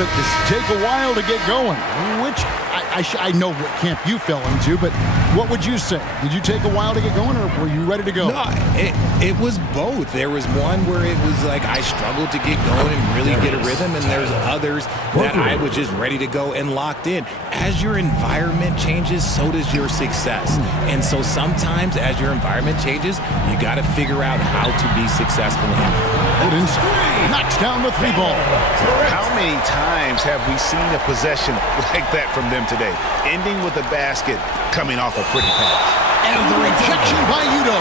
but this take a while to get going. Which I know what camp you fell into, but what would you say? Did you take a while to get going, or were you ready to go? No, it was both. There was one where it was like I struggled to get going and really get a rhythm, and there's others that I was just ready to go and locked in. As your environment changes, so does your success. And so sometimes as your environment changes, you got to figure out how to be successful in it. Giddens knocks down the three ball. How many times have we seen a possession like that from them today? Ending with a basket, coming off a pretty pass. And the rejection by Udo.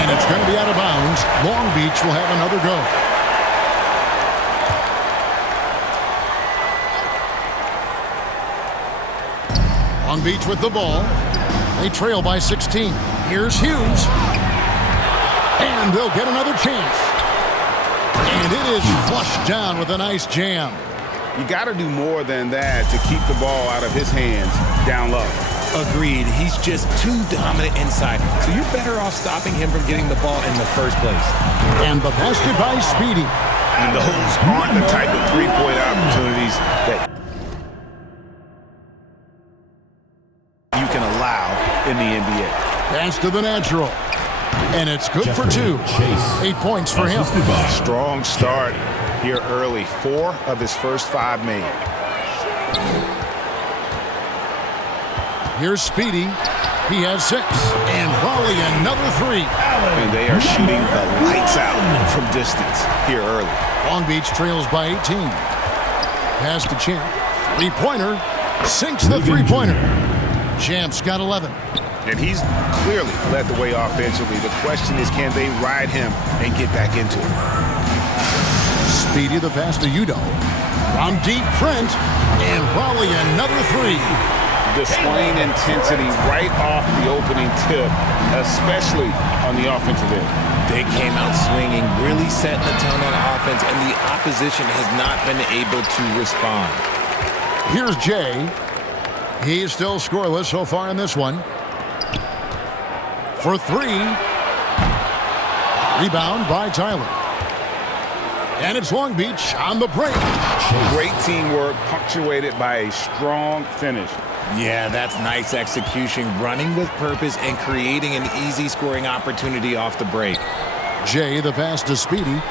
And it's going to be out of bounds. Long Beach will have another go. Long Beach with the ball. They trail by 16. Here's Hughes. And they'll get another chance. And it is flushed down with a nice jam. You got to do more than that to keep the ball out of his hands down low. Agreed. He's just too dominant inside. So you're better off stopping him from getting the ball in the first place. And the basket by Speedy. And those aren't the type of three-point opportunities that you can allow in the NBA. Pass to the natural. And it's good for two. 8 points for him. Strong start here early. 4 of his first 5 made. Here's Speedy. He has 6. And Raleigh another 3. And they are shooting the lights out from distance here early. Long Beach trails by 18. Pass to Champ. Three-pointer. Sinks the three-pointer. Champ's got 11. And he's clearly led the way offensively. The question is, can they ride him and get back into it? Speedy the pass to Udo. From deep, Trent. And Raleigh another 3. Displaying intensity right off the opening tip, especially on the offensive end. They came out swinging, really setting the tone on offense, and the opposition has not been able to respond. Here's Jay. He's still scoreless so far in this one. For 3. Rebound by Tyler. And it's Long Beach on the break. Great teamwork punctuated by a strong finish. Yeah, that's nice execution, running with purpose and creating an easy scoring opportunity off the break. Jay the pass to Speedy.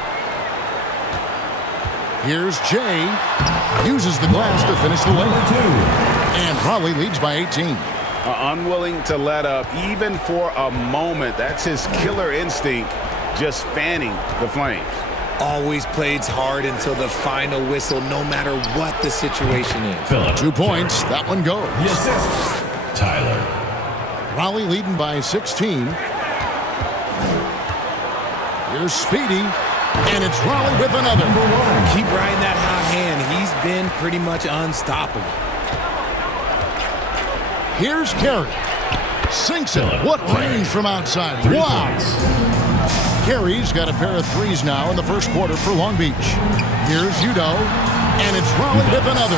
Here's Jay. Uses the glass to finish the layup. And Raleigh leads by 18. Unwilling to let up even for a moment. That's his killer instinct, just fanning the flames. Always plays hard until the final whistle, no matter what the situation is. 2 points. That one goes. Yes, Tyler. Raleigh leading by 16. Here's Speedy. And it's Raleigh with another. Keep riding that hot hand. He's been pretty much unstoppable. Here's Carey. Sinks it. What range from outside. Wow. Carey's got a pair of 3s now in the first quarter for Long Beach. Here's Udo. And it's Raleigh with another.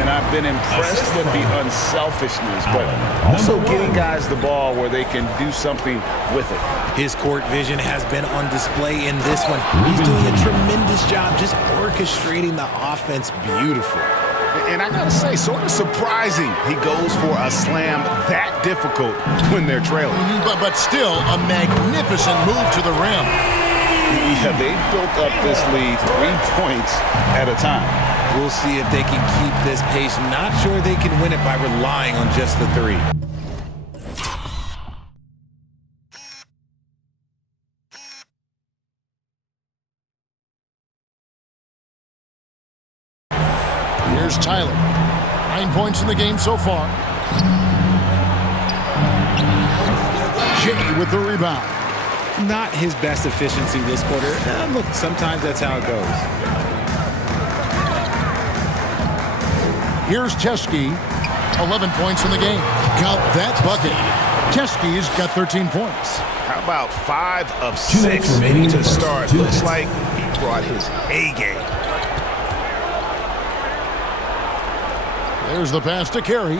And I've been impressed with the unselfishness, but also getting guys the ball where they can do something with it. His court vision has been on display in this one. He's doing a tremendous job just orchestrating the offense beautifully. And I gotta say, sort of surprising he goes for a slam that difficult when they're trailing. But still a magnificent move to the rim. Yeah, they built up this lead 3 points at a time. We'll see if they can keep this pace. Not sure they can win it by relying on just the 3. Here's Tyler. 9 points in the game so far. Jay with the rebound. Not his best efficiency this quarter. Look, sometimes that's how it goes. Here's Chesky. 11 points in the game. Got that bucket. Chesky's got 13 points. How about 5 of 6 to start? Looks like he brought his A game. There's the pass to Carey.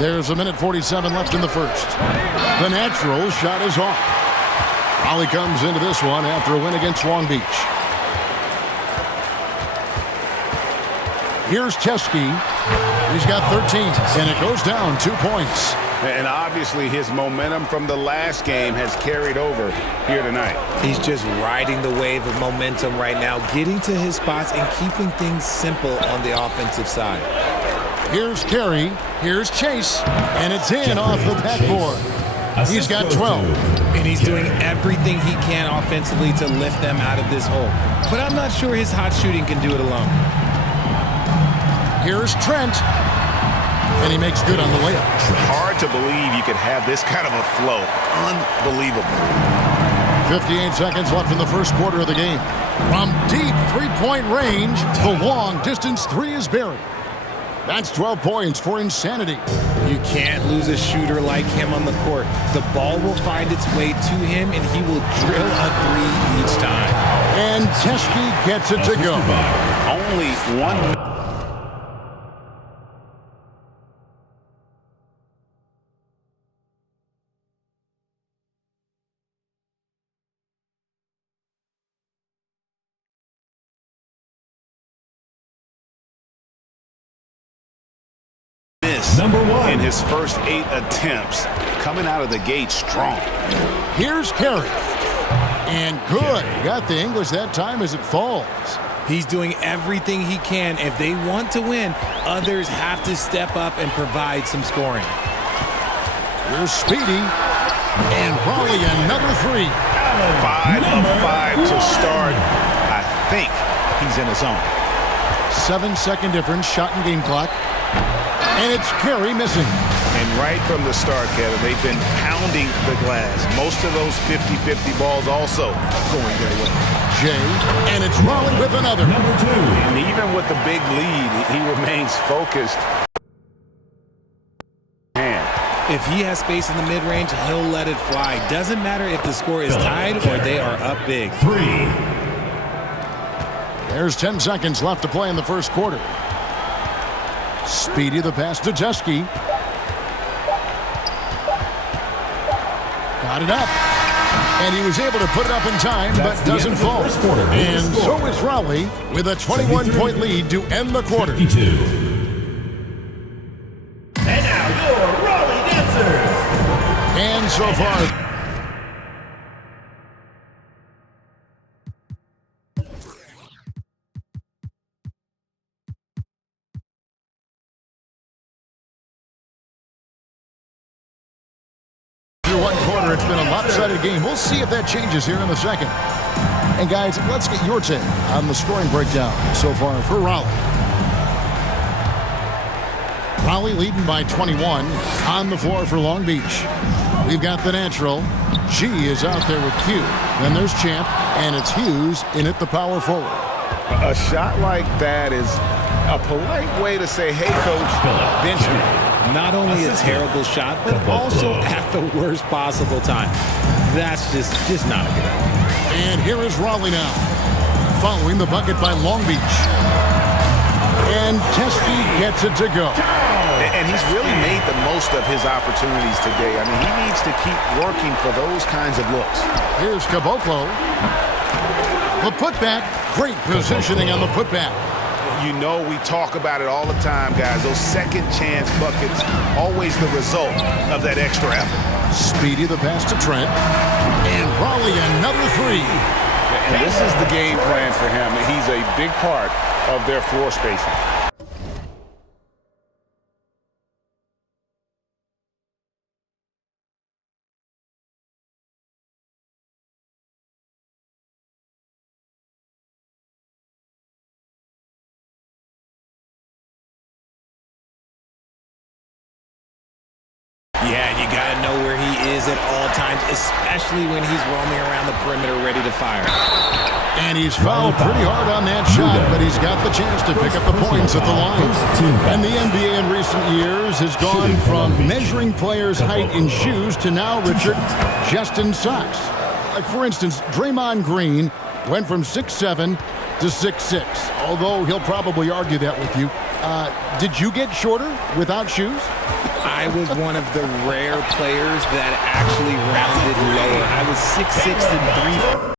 There's 1:47 left in the first. The natural shot is off. Raleigh comes into this one after a win against Long Beach. Here's Teske. He's got 13, and it goes down 2 points. And obviously his momentum from the last game has carried over here tonight. He's just riding the wave of momentum right now, getting to his spots and keeping things simple on the offensive side. Here's Carey. Here's Chase. And it's in off the backboard. He's got 12. And he's doing everything he can offensively to lift them out of this hole. But I'm not sure his hot shooting can do it alone. Here's Trent. And he makes good on the layup. Hard to believe you could have this kind of a flow. Unbelievable. 58 seconds left in the first quarter of the game. From deep three-point range, the long-distance three is buried. That's 12 points for Insanity. You can't lose a shooter like him on the court. The ball will find its way to him, and he will drill a three each time. And Teske gets it to go. Only one. Number 1 in his first 8 attempts, coming out of the gate strong. Here's Carey. And good. Got the English that time as it falls. He's doing everything he can. If they want to win, others have to step up and provide some scoring. Here's Speedy. And Raleigh another three. 5 of 5 to start. I think he's in his zone. 7-second difference, shot and game clock. And it's Carey missing. And right from the start, Kevin, they've been pounding the glass. Most of those 50-50 balls also going their way. Jay, and it's Raleigh with another. Number 2. And even with the big lead, he remains focused. If he has space in the mid-range, he'll let it fly. Doesn't matter if the score is tied or they are up big. 3. There's 10 seconds left to play in the first quarter. Speedy the pass to Teske. Got it up. And he was able to put it up in time, but doesn't fall. And so is Raleigh with a 21-point lead to end the quarter. 52. And now your Raleigh Dancers. And so far, it's been a lopsided game. We'll see if that changes here in the second. And guys, let's get your take on the scoring breakdown so far for Raleigh. Raleigh leading by 21 on the floor for Long Beach. We've got the natural. G is out there with Q. Then there's Champ, and it's Hughes in at the power forward. A shot like that is a polite way to say, hey, coach, bench me. Not only a terrible shot, but also at the worst possible time. That's just not a good idea. And here is Raleigh now, following the bucket by Long Beach. And Teske gets it to go. And he's really made the most of his opportunities today. I mean, he needs to keep working for those kinds of looks. Here's Caboclo. The putback. Great positioning on the putback. You know we talk about it all the time, guys. Those second chance buckets, always the result of that extra effort. Speedy the pass to Trent. And Raleigh another three. And this is the game plan for him. He's a big part of their floor spacing. Yeah, you got to know where he is at all times, especially when he's roaming around the perimeter ready to fire. And he's fouled pretty hard on that shot, but he's got the chance to pick up the points at the line. And the NBA in recent years has gone from measuring players' height in shoes to now, Richard, just in socks. Like, for instance, Draymond Green went from 6'7" to 6'6", although he'll probably argue that with you. Did you get shorter without shoes? I I was one of the rare players that actually rounded lower. I was 6'6" and 3.